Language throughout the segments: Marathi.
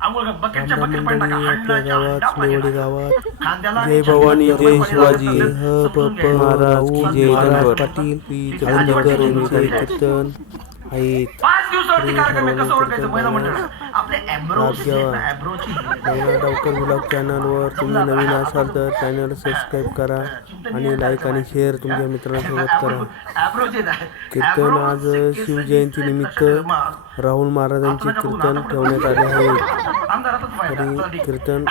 बकेटच्या बकेट पाणी टाका. गावात निवडी गावात खांद्याला जय भवानी जय शिवाजी ह पप महाराज की जय महाराज पाटील जगदीकर यांचे कीर्तन आहेत 5 दिवसावरती कार्यक्रम आहे. कसं ओळखायचं महिला मंडळ आपले ॲब्रोची नवना डावकर ब्लॉग चॅनलवर तुम्ही नवीन असाल तर चॅनल सबस्क्राईब करा आणि लाईक आणि शेअर तुमच्या मित्रांसोबत करा. कीर्तन आज शिवजयंती निमित्त राहुल महाराजांचे कीर्तन ठेवण्यात आले आहे. तरी कीर्तन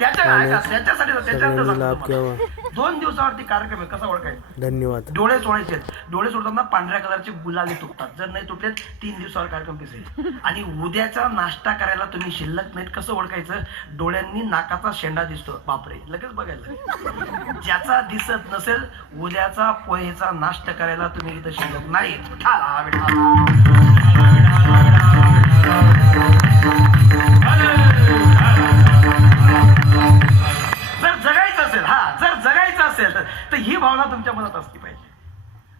सगळ्यांनी लाभ घ्यावा. 2 दिवसावरती कार्यक्रम आहे. कसा ओळखायचा? धन्यवाद. डोळे सोडायचे. डोळे सोडताना पांढऱ्या कलरचे गुलाले तुटतात. जर नाही तुटले 3 दिवसावर कार्यक्रम दिसेल. आणि उद्याचा नाश्ता करायला तुम्ही शिल्लक नाहीत. कसं ओळखायचं? डोळ्यांनी नाकाचा शेंडा दिसतो. बापरे, लगेच बघायला. ज्याचा दिसत नसेल उद्याचा पोहेचा नाश्ता करायला तुम्ही इथं शिल्लक नाही. जर जगायचं असेल तर ही भावना तुमच्या मनात असली पाहिजे.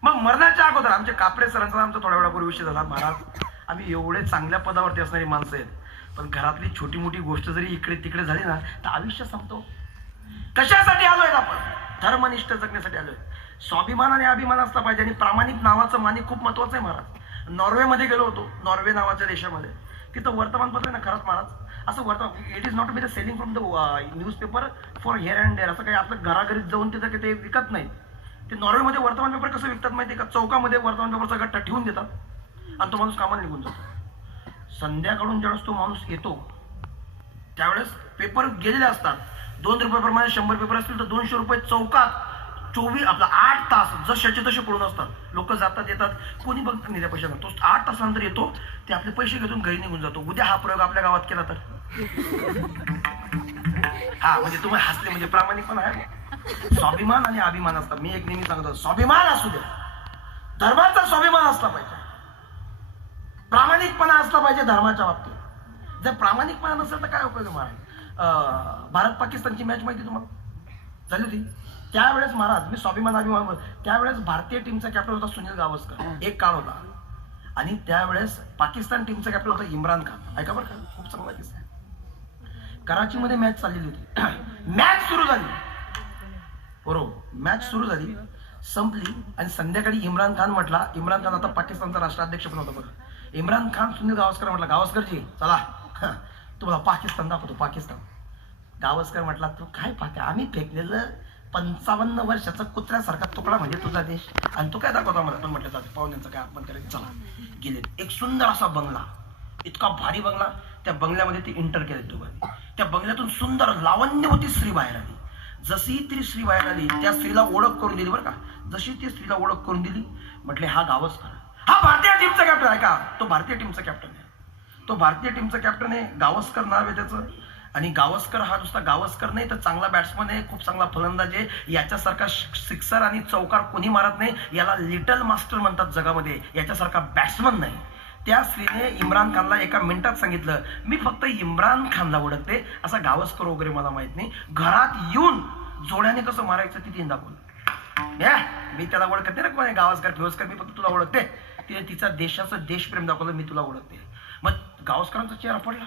मग मरण्याच्या अगोदर आमचे कापरे सरांचा आमचा थोड्या वेळापूर्वी विषय झाला. महाराज, आम्ही एवढे चांगल्या पदावरती असणारी माणसं आहेत, पण घरातली छोटी मोठी गोष्ट जरी इकडे तिकडे झाली ना तर आयुष्य संपतो. कशासाठी आलोय आपण? धर्मनिष्ठ जगण्यासाठी आलोय. स्वाभिमान आणि अभिमान असला पाहिजे. आणि प्रामाणिक नावाचं मानिक खूप महत्वाचं आहे. महाराज, नॉर्वेमध्ये गेलो होतो. नॉर्वे नावाच्या देशामध्ये तिथं वर्तमानपत्र आहे ना. खरंच महाराज, असं वर्तमान it is not me the selling from the newspaper for here and there. असं काही आपलं घराघरीत जाऊन तिथं ते विकत नाही. ते नॉर्वेमध्ये वर्तमान पेपर कसं विकतात माहिती आहे का? चौकामध्ये वर्तमान पेपरचा गट्टा ठेवून देतात आणि तो माणूस कामाला निघून जातो. संध्याकाळून ज्यावेळेस तो माणूस येतो त्यावेळेस पेपर गेलेले असतात. 2 रुपयाप्रमाणे 100 पेपर असतील तर 200 रुपये चौकात 8 तास जशाचे तसे पडून असतात. लोक जातात येतात, कोणी बघत नाही त्या पैशाला. तो 8 तासानंतर येतो, ते आपले पैसे घेऊन घरी निघून जातो. उद्या हा प्रयोग आपल्या गावात केला तर हा म्हणजे तुम्ही हसले म्हणजे प्रामाणिकपणा आहे. स्वाभिमान आणि अभिमान असतात. मी एक नेहमी सांगतो, स्वाभिमान असू दे, धर्माचा स्वाभिमान असला पाहिजे, प्रामाणिकपणा असला पाहिजे धर्माच्या बाबतीत. जर प्रामाणिकपणा नसेल तर काय उपयोग महाराज? भारत पाकिस्तानची मॅच माहिती तुम्हाला झाली होती त्यावेळेस. महाराज, मी स्वाभिमान अभिमान, त्यावेळेस भारतीय टीमचा कॅप्टन होता सुनील गावस्कर, एक काळ होता. आणि त्यावेळेस पाकिस्तान टीमचा कॅप्टन होता इम्रान खान. ऐका बरं का, खूप चांगला किस्सा आहे. कराचीमध्ये मॅच चाललेली होती. मॅच सुरू झाली, बरोबर, मॅच सुरू झाली, संपली. आणि संध्याकाळी इम्रान खान म्हटला, इम्रान खान आता पाकिस्तानचा राष्ट्राध्यक्ष पण होता बघा. इम्रान खान सुनील गावस्कर म्हटला, गावस्करजी चला तुम्हाला पाकिस्तान दाखवतो. पाकिस्तान. गावस्कर म्हटला, तू काय आम्ही फेकलेलं 55 वर्षाचा कुत्र्यासारखा तुकडा म्हणजे तुझा देश, आणि तू काय दाखवतो मला? पण म्हटलं जाते पाहुण्यांचं काय अपमान करायचं. चला गेले. एक सुंदर असा बंगला, इतका भारी बंगला. त्या बंगल्यामध्ये ते एंटर केले दोघांनी. त्या बंगल्यातून सुंदर लावण्यवती स्त्री बाहेर आली. जशी ती स्त्री बाहेर आली त्या स्त्रीला ओळख करून दिली बरं का. जशी ती स्त्रीला ओळख करून दिली म्हटले, हा गावस्कर, हा भारतीय टीमचा कॅप्टन आहे का? तो भारतीय टीमचा कॅप्टन आहे. तो भारतीय टीमचा कॅप्टन आहे. गावस्कर नाव आहे त्याचं. आणि गावस्कर हा नुसता गावस्कर नाही तर चांगला बॅट्समन आहे, खूप चांगला फलंदाज आहे. याच्यासारखा सिक्सर आणि चौकार कोणी मारत नाही. याला लिटल मास्टर म्हणतात जगामध्ये. याच्यासारखा बॅट्समन नाही. त्या स्त्रीने इम्रान खानला एका मिनिटात सांगितलं, मी फक्त इम्रान खानला ओळखते, असा गावस्कर वगैरे मला माहित नाही. घरात येऊन जोड्याने कसं मारायचं तिथे दाखवलं. मी त्याला ओळखते ना, कोण गावस्कर फिवस्कर, मी फक्त तुला ओळखते. तिने तिचा देशाचं देशप्रेम दाखवलं, मी तुला ओळखते. मग गावस्करांचा चेहरा पडला.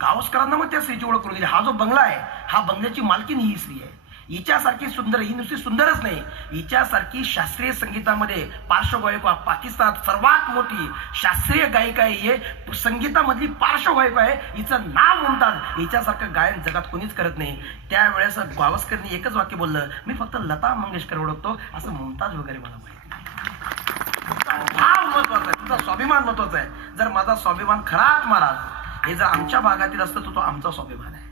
गावस्करांना मग त्या स्त्रीची ओळख करून दिली. हा जो बंगला आहे, हा बंगल्याची मालकीण ही स्त्री आहे. हिच्यासारखी सुंदर, ही नुसती सुंदरच नाही, हिच्यासारखी शास्त्रीय संगीतामध्ये पार्श्वगायिका, पाकिस्तानात सर्वात मोठी शास्त्रीय गायिका आहे. हे संगीतामधली पार्श्वगायिका आहे. हिचं नाव मुमताज. हिच्यासारखं गायन जगात कोणीच करत नाही. त्यावेळेस गावस्करनी एकच वाक्य बोललं, मी फक्त लता मंगेशकर ओळखतो, असं मुमताज वगैरे मला माहिती नाही. भाव महत्वाचा आहे, तुझा स्वाभिमान महत्वाचा आहे. जर माझा स्वाभिमान खराच महाराज हे जर आमच्या भागातील असतं तर तो आमचा स्वाभिमान आहे.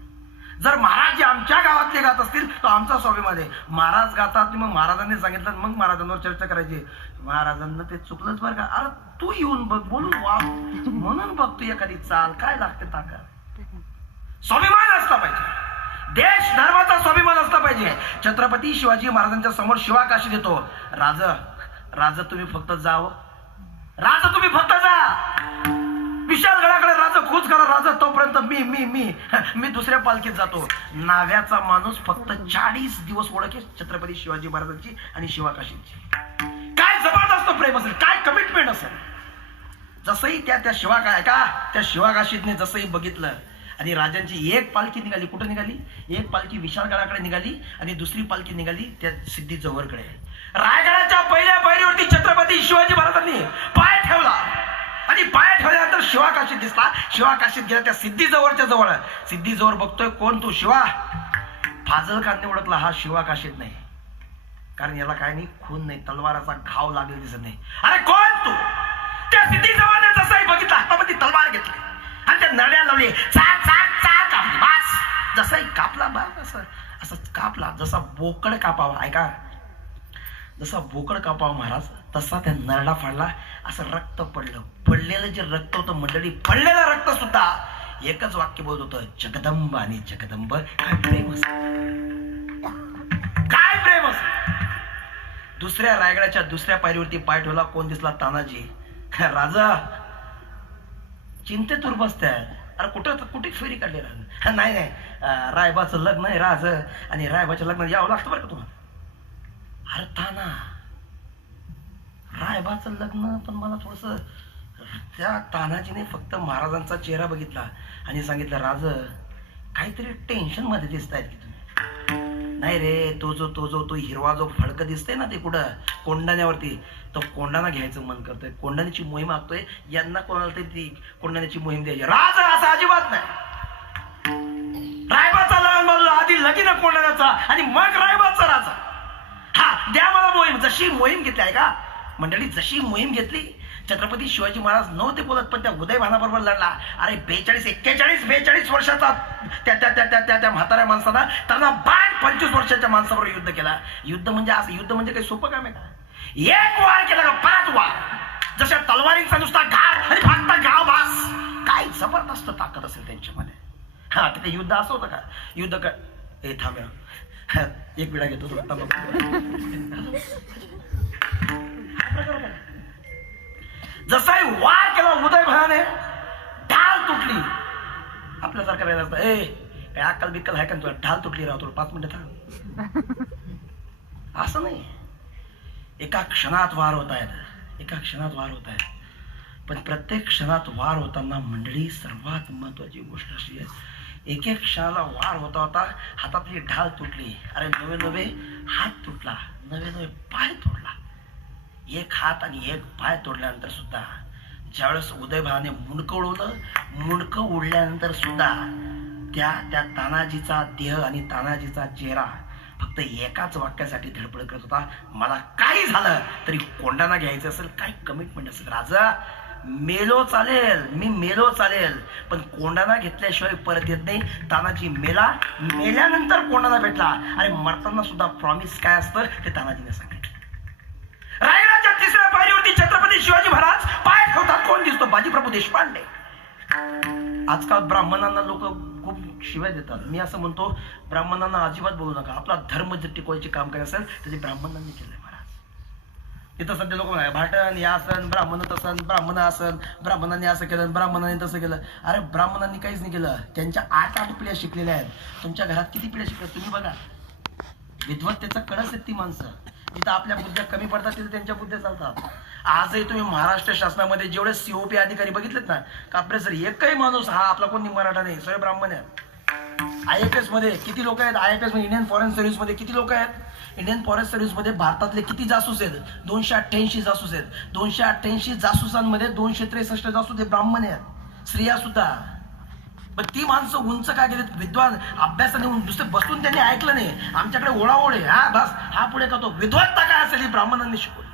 जर महाराज जे आमच्या गावातले गात असतील तर आमचा स्वाभिमान आहे. महाराज गातात, मग महाराजांनी सांगितलं, मग महाराजांवर चर्चा करायची. महाराजांना ते चुकलंच बरं का. अरे तू येऊन बघ, बोलून वा, म्हणून बघ तू एखादी चाल काय लागते ताकद. स्वाभिमान असला पाहिजे. देश धर्माचा स्वाभिमान असला पाहिजे. छत्रपती शिवाजी महाराजांच्या समोर शिवाकाशी देतो. राजा तुम्ही फक्त जावं, राजा तुम्ही फक्त जा. विशाल गडाकडे राजा खोज करा, राजा तोपर्यंत मी दुसऱ्या पालखीत जातो. नाव्याचा माणूस फक्त 40 दिवस ओळखे छत्रपती शिवाजी महाराजांची आणि शिवाकाशींची. काय जबरदस्त प्रेम असेल, काय कमिटमेंट असेल. जसंही त्या शिवाकाशीतने जसंही बघितलं आणि राजांची एक पालखी निघाली. कुठं निघाली? एक पालखी विशाळगडाकडे निघाली आणि दुसरी पालखी निघाली त्या सिद्धी जोहरकडे. रायगडाच्या पहिल्या पायरीवरती छत्रपती शिवाजी महाराजांनी पाय ठेवला आणि पाय ठेवल्यानंतर शिवा काशीत दिसला. शिवा काशीत गेला त्या सिद्धी जोहरच्या जवळ. सिद्धी जोहर बघतोय, कोण तू? शिवा. फाजलखानने ओळखला, हा शिवा काशीत नाही, कारण याला काय नाही, खून नाही, तलवाराचा घाव लागलेला दिसत नाही. अरे कोण तू? त्या सिद्धी जोहरने जसंही बघितलं हातामध्ये तलवार घेतली आणि त्या नड्या लावली, चाक चाक चाक कापली. बास जसाही कापला, बास असं असं कापला जसा बोकड कापावा. ऐका, जसा बोकड कापावा महाराज तसा त्या नरडा फाडला. असं रक्त पडलं. पडलेलं जे रक्त होतं मंडळी, पडलेलं रक्त सुद्धा एकच वाक्य बोलत होतं, जगदंब आणि जगदंब. काय प्रेम असं, काय प्रेम असं. दुसऱ्या रायगडाच्या दुसऱ्या पायरीवरती पाय ठेवला. कोण दिसला? तानाजी. राजा चिंतेतूर बसताय. अरे कुठं कुठे फेरी काढली? राजा नाही नाही, रायबाचं लग्न आहे राज, आणि रायबाच्या लग्नात यावं लागतं बरं का तुम्हाला. अरे ताना, रायबाचं लग्न? पण मला थोडस, त्या तानाजीने फक्त महाराजांचा चेहरा बघितला आणि सांगितलं, राज काहीतरी टेन्शन मध्ये दिसतायत की तुम्ही. नाही रे, तो हिरवा जो फडक दिसतंय ना, ते कुठं कोंडाण्यावरती, तो कोंडाणा घ्यायचं मन करतोय, कोंडाण्याची मोहीम आखतोय. यांना कोणाला तरी ती कोंडाण्याची मोहीम द्यायची. राज असं अजिबात नाही. रायबाचा लग्न बाजूला, आधी लगीन कोंडाण्याचा आणि मग रायबाचा राजा. हा द्या मला मोहीम. जशी मोहीम घेतली आहे का मंडळी, जशी मोहीम घेतली, छत्रपती शिवाजी महाराज नव्हते बोलत, पण त्या उदयभानाबरोबर लढला. अरे 42 वर्षाचा त्या म्हाताऱ्या माणसाला त्यांना 25 वर्षाच्या माणसाबरोबर युद्ध केला. युद्ध म्हणजे असं, युद्ध म्हणजे काही सोपं काम आहे का? एक वार केला का 5 वार, जशा तलवारींचा नुसता घाट आणि भागता गाव भास. काय जबरदस्त ताकद असेल त्यांच्यामध्ये. हा ते युद्ध असं होतं का? युद्ध का? हे थांब, एक वेळा घेतो जसाही वार केला उदयभानाने, ढाल तुटली. आपल्यासारखं राहिलं असतं, ए काय अक्कल बिक्कल आहे का तुला? ढाल तुटली, राहतो 5 मिनिटं थांब. असं नाही, एका क्षणात वार होत आहेत, एका क्षणात वार होत आहेत. पण प्रत्येक क्षणात वार होताना मंडळी सर्वात महत्वाची गोष्ट अशी आहे, एक एक क्षणाला वार होता होता हातातली ढाल तुटली. अरे नवे हात तुटला, नवे पाय तोडला. एक हात आणि एक पाय तोडल्यानंतर सुद्धा ज्यावेळेस उदयभानाने मुंडकं उडवलं, मुंडकं उडल्यानंतर सुद्धा त्या तानाजीचा देह आणि तानाजीचा चेहरा फक्त एकाच वाक्यासाठी धडपड करत होता, मला काही झालं तरी कोंडाणा घ्यायचं असेल, काही कमिटमेंट असेल, राजा मेलो चालेल, मी मेलो चालेल, पण कोंडाणा घेतल्याशिवाय परत येत नाही. तानाजी मेला, मेल्यानंतर कोंडाणा भेटला. आणि मरताना सुद्धा प्रॉमिस काय असतं ते तानाजीने सांगितलं. रायगडाच्या तिसऱ्या पायरीवरती छत्रपती शिवाजी महाराज पाय ठेवतात. कोण दिसतो? बाजीप्रभू देशपांडे. आजकाल ब्राह्मणांना लोक खूप शिवाय देतात. मी असं म्हणतो, ब्राह्मणांना अजिबात बोलू नका. आपला धर्म जर टिकवायचे काम करायचं असेल तर ते ब्राह्मणांनी केलंय महाराज. इथं सध्या लोक म्हणाले भाटण या आसन, ब्राह्मण तसन, ब्राह्मण आसन, ब्राह्मणांनी असं केलं, ब्राह्मणांनी तसं केलं. अरे ब्राह्मणांनी काहीच नाही केलं. त्यांच्या 8 पिढ्या शिकलेल्या आहेत. तुमच्या घरात किती पिढ्या शिकल्या तुम्ही बघा. विद्वत्तेचा कळस आहेत ती माणसं. इथं आपल्या बुद्ध्या कमी पडतात, तिथे त्यांच्या बुद्ध्या चालतात. आजही तुम्ही महाराष्ट्र शासनामध्ये जेवढे COP अधिकारी बघितलेत ना, कापरे सर एकही माणूस हा आपला कोणी मराठा नाही, सगळे ब्राह्मण आहेत. IFS मध्ये किती लोक आहेत? IFS मध्ये इंडियन फॉरेन सर्व्हिस मध्ये किती लोक आहेत? इंडियन फॉरेन सर्व्हिस मध्ये भारतातले किती जासूस आहेत? 288 जासूस आहेत. 288 जासूसांमध्ये 263 जासूस हे ब्राह्मण आहेत, स्त्रिया सुद्धा. पण ती माणसं उंच काय गेलेत? विद्वान अभ्यासाने दुसरे बसून त्यांनी ऐकलं नाही. आमच्याकडे ओढाओढ आहे, हा बस हा पुढे करतो. विद्वत्ता काय असेल ही ब्राह्मणांनी शिकवली.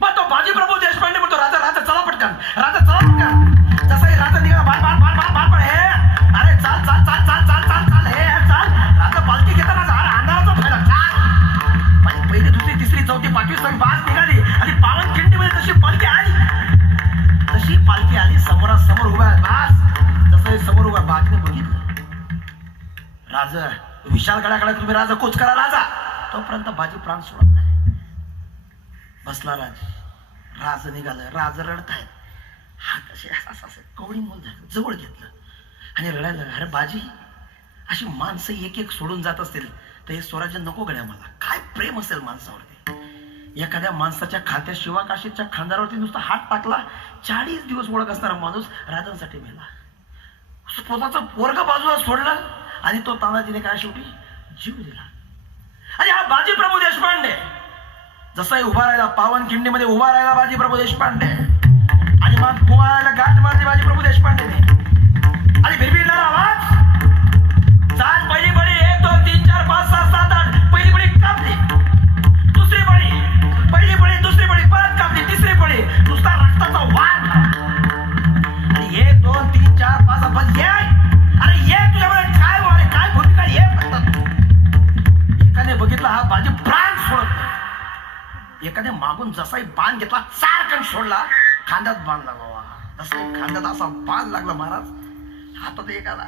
मग तो बाजीप्रभू देशपांडे म्हणतो, राजा राजा चला पटकन, राजा चला पटकन. जसंही राजा निघाला, बाळ बाळ बाळ बाळ बाळ हे अरे चाल चाल चाल चाल चाल चाल चाल हे चाल. राजा पालखी घेताना अंधाराचा फायदा चाल. पहिली दुसरी तिसरी चौथी 5वी बास निघाली आणि पावनखिंडीमध्ये तशी पालखी आली, तशी पालखी आली. समोरासमोर उभा आहे बास, जसं समोर उभा बाजूने बघितलं. राजा विशाळगडाकडे तुम्ही राजा कोच करा राजा. तोपर्यंत बाजी प्राण सोडत नाही. बसला राज निघालं. राज रडतायत, हात असे असं कवळी मूल झालं, जवळ घेतलं आणि रडायला. अरे बाजी, अशी माणसं एक एक सोडून जात असतील तर हे स्वराज्य नको गड्या. मला काय प्रेम असेल माणसावरती. एखाद्या माणसाच्या खात्या शिवा काशीच्या खांद्यावरती नुसता हात टाकला, 40 दिवस ओळख असणारा माणूस राजांसाठी मेला. स्वतःचं पोरग बाजूला सोडलं आणि तो तानाजीने काय शेवटी जीव दिला. आणि हा बाजीप्रभू देशपांडे जसाही उभा राहिला पावनखिंडीमध्ये उभा राहिला बाजीप्रभू देशपांडे आणि मग पोहायला गाठ मारली बाजीप्रभू देशपांडेने आणि भिरभिरणारा आवाज चाल पहिली बळी 1 2 3 4 5 6 7 8 पहिली बळी कापली, दुसरी बळी पहिली बळी दुसरी बळी परत कापली, तिसरी बळी नुसता रक्ताचा वार आणि 1 2 3 4 5 6 ये अरे ये तुझ्यामध्ये काय वार आहे, काय भूमिका ये एकाने बघितला हा बाजी प्राण सोडत नाही, एकाने मागून जसाही बाण घेतला चारकन सोडला, खांद्यात बाण लागला. जसा खांद्यात असा बाण लागला महाराज हातात एक आला.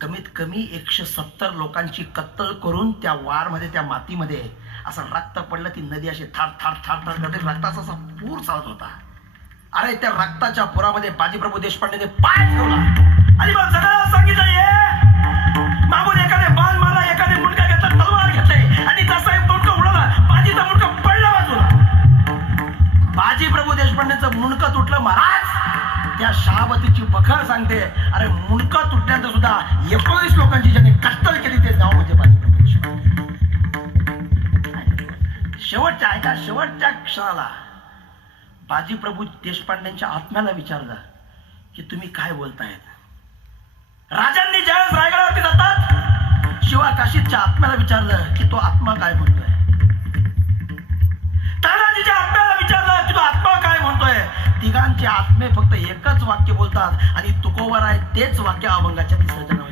कमीत कमी 170 लोकांची कत्तल करून त्या वारमध्ये त्या मातीमध्ये असं रक्त पडलं. ती नदी अशी थाट थाट थाट थाट करते, रक्ताचा असा पूर चालत होता. अरे त्या रक्ताच्या पुरामध्ये बाजीप्रभू देशपांडेने पाय ठेवला आणि मग सगळ्याला सांगितलं ये मागून एकाने बाण मारला, एकाने मुंडका घेतला, तलवार घेतली आणि जसा एक मुंडका उडवला, बाजीचा मुंडका पडला बाजूला. बाजीप्रभू देशपांडेचं मुंडकं तुटलं महाराज. त्या शहाबतीची बखर सांगते अरे मुंडकं तुटल्यानंतर सुद्धा 19 लोकांची ज्यांनी कत्तल केली ते नाव म्हणजे बाजीप्रभू देशपांडे. शेवटच्या क्षणाला बाजीप्रभू देशपांडेंच्या आत्म्याला विचारलं की तुम्ही काय बोलतायत. राजांनी ज्यावेळेस रायगडावरती जातात शिवा काशीदच्या आत्म्याला विचारलं की तो आत्मा काय म्हणतोय. तानाजीच्या आत्म्याला विचारलं की तो आत्मा काय म्हणतोय. तिघांचे आत्मे फक्त एकच वाक्य बोलतात आणि तुकोबर आहे तेच वाक्य अभंगाच्या तिसऱ्या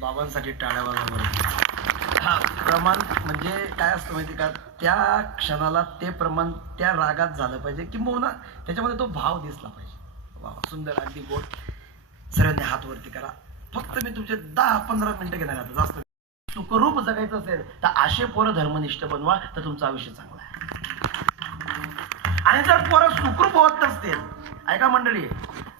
बाबांसाठी टाळ्या वाजवा. हा प्रमाण म्हणजे काय असतं माहिती का, त्या क्षणाला ते प्रमाण त्या रागात झालं पाहिजे किंवा त्याच्यामध्ये तो भाव दिसला पाहिजे. वा सुंदर, अगदी गोड. सर्वांनी हात वरती करा. फक्त मी तुमचे 10-15 मिनिटं घेणार आहे. जास्त सुखरूप जगायचं असेल तर असे पोरं धर्मनिष्ठ बनवा, तर तुमचं आयुष्य चांगलं आहे. आणि जर पोरं सुखरूप होत नसतील, ऐका मंडळी,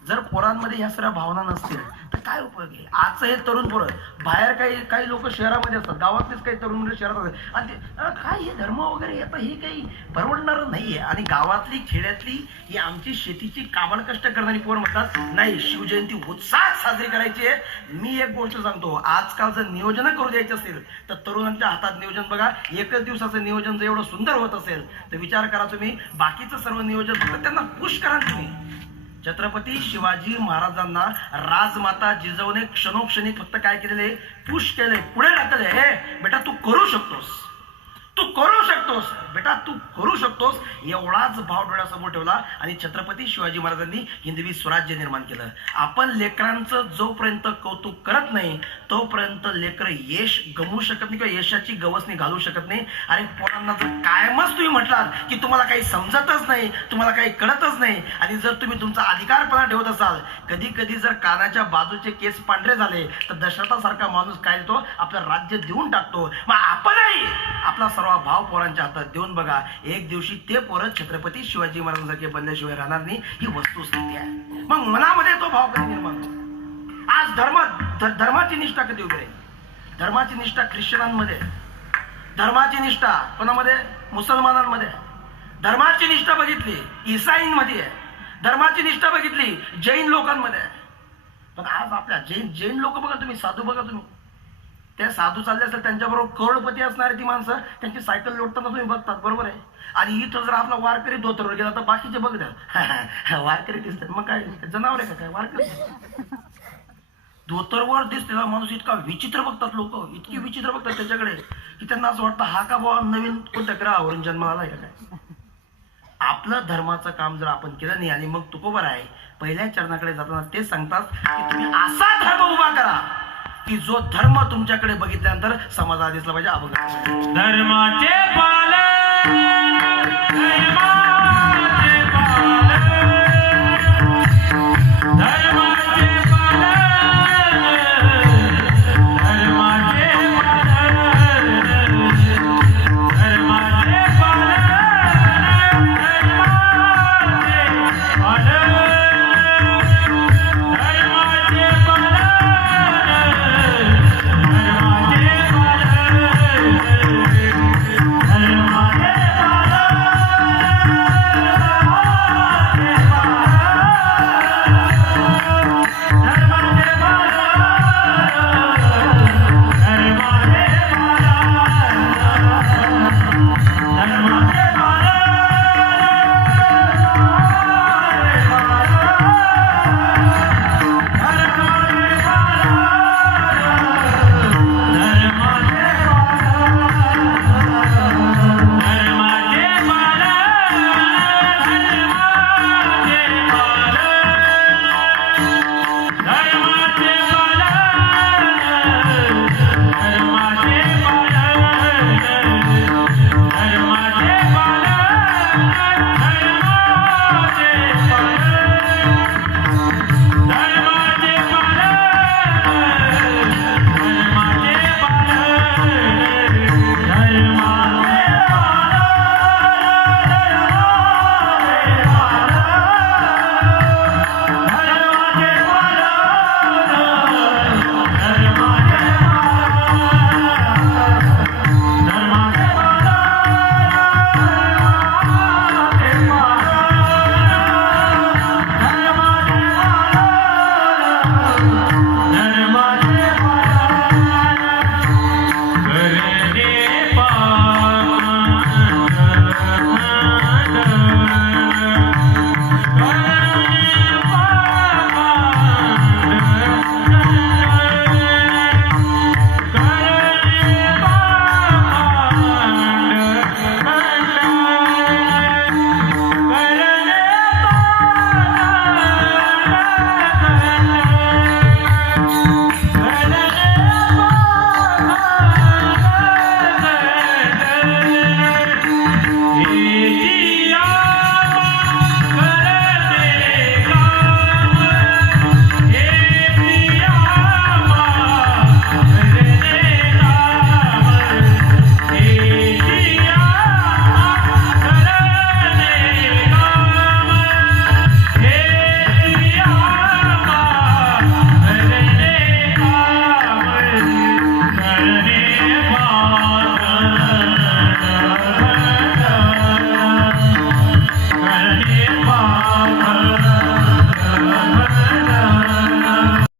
जर पोरांमध्ये ह्या सगळ्या भावना नसतील तर काय उपयोग आहे? आजचं हे तरुण पोरं बाहेर काही लोक शहरामध्ये असतात, गावातलेच काही तरुण मुलं शहरात असतात आणि ते काय हे धर्म वगैरे येतं, हे काही परवडणार नाहीये. आणि गावातली खेड्यातली ही आमची शेतीची काबाड कष्ट करणारी पोरं म्हणतात नाही शिवजयंती उत्साहात साजरी करायची आहे. मी एक गोष्ट सांगतो, आजकाल जर नियोजन करू द्यायचं असेल तर तरुणांच्या हातात नियोजन बघा. एकच दिवसाचं नियोजन जर एवढं सुंदर होत असेल तर विचार करा तुम्ही, बाकीचं सर्व नियोजन फक्त त्यांना खुश करा तुम्ही. छत्रपती शिवाजी महाराजांना राजमाता जिजाऊने क्षणोक्षणी फक्त काय केलेले, पुश केले, पुढे टाकले. हे बेटा तू करू शकतोस, तू करू शकतोस बेटा, तू करू शकतोस, एवढाच भाव डोळ्यासमोर ठेवला आणि छत्रपती शिवाजी महाराजांनी हिंदवी स्वराज्य निर्माण केलं. आपण लेकरांचं जोपर्यंत कौतुक करत नाही तोपर्यंत लेकर यश गमवू शकत नाही किंवा यशाची गवसणी घालू शकत नाही. आणि पोरांना जर कायमच तुम्ही म्हटलात की तुम्हाला काही समजतच नाही, तुम्हाला काही कळतच नाही, आणि जर तुम्ही तुमचा अधिकारपणा ठेवत असाल, कधी कधी जर कानाच्या बाजूचे केस पांढरे झाले तर दशरथासारखा माणूस काय देतो, आपलं राज्य देऊन टाकतो. मग आपणही आपला सर्व भाव पोरांच्या हातात देऊन बघा, एक दिवशी ते पोरं छत्रपती शिवाजी महाराजांसारखे बनल्याशिवाय राहणार नाही. ही वस्तुस्थिती आहे. मग मनामध्ये तो भाव कधी निर्माण होतो? आज धर्माची निष्ठा कधी उभी आहे? धर्माची निष्ठा ख्रिश्चनांमध्ये, धर्माची निष्ठा कोणामध्ये? मुसलमानांमध्ये. धर्माची निष्ठा बघितली ईसाईंमध्ये आहे, धर्माची निष्ठा बघितली जैन लोकांमध्ये आहे. पण आज आपल्या जैन लोक बघा तुम्ही, साधू बघा तुम्ही, त्या साधू चालले असेल त्यांच्याबरोबर करोडपती असणारी ती माणसं त्यांची सायकल लोटताना तुम्ही बघतात, बरोबर आहे. आणि इथं जर आपला वारकरी धोतरवर गेला तर बाकीचे बघ द्या वारकरी दिसतात, मग काय जनावर आहे का काय वारकरी? धोतरवर दिसलेला माणूस इतका विचित्र बघतात लोक, इतकी विचित्र बघतात त्याच्याकडे की त्यांना असं वाटतं हा का बाबा नवीन कोणत्या ग्रहावरून जन्माला आहे का काय. आपलं धर्माचं काम जर आपण केलं नाही आणि मग तुकोबर आहे पहिल्या चरणाकडे जाताना तेच सांगतात की तुम्ही असा धर्म उभा करा की जो धर्म तुमच्याकडे बघितल्यानंतर समाजाला दिसला पाहिजे. अभंग धर्माचे पालन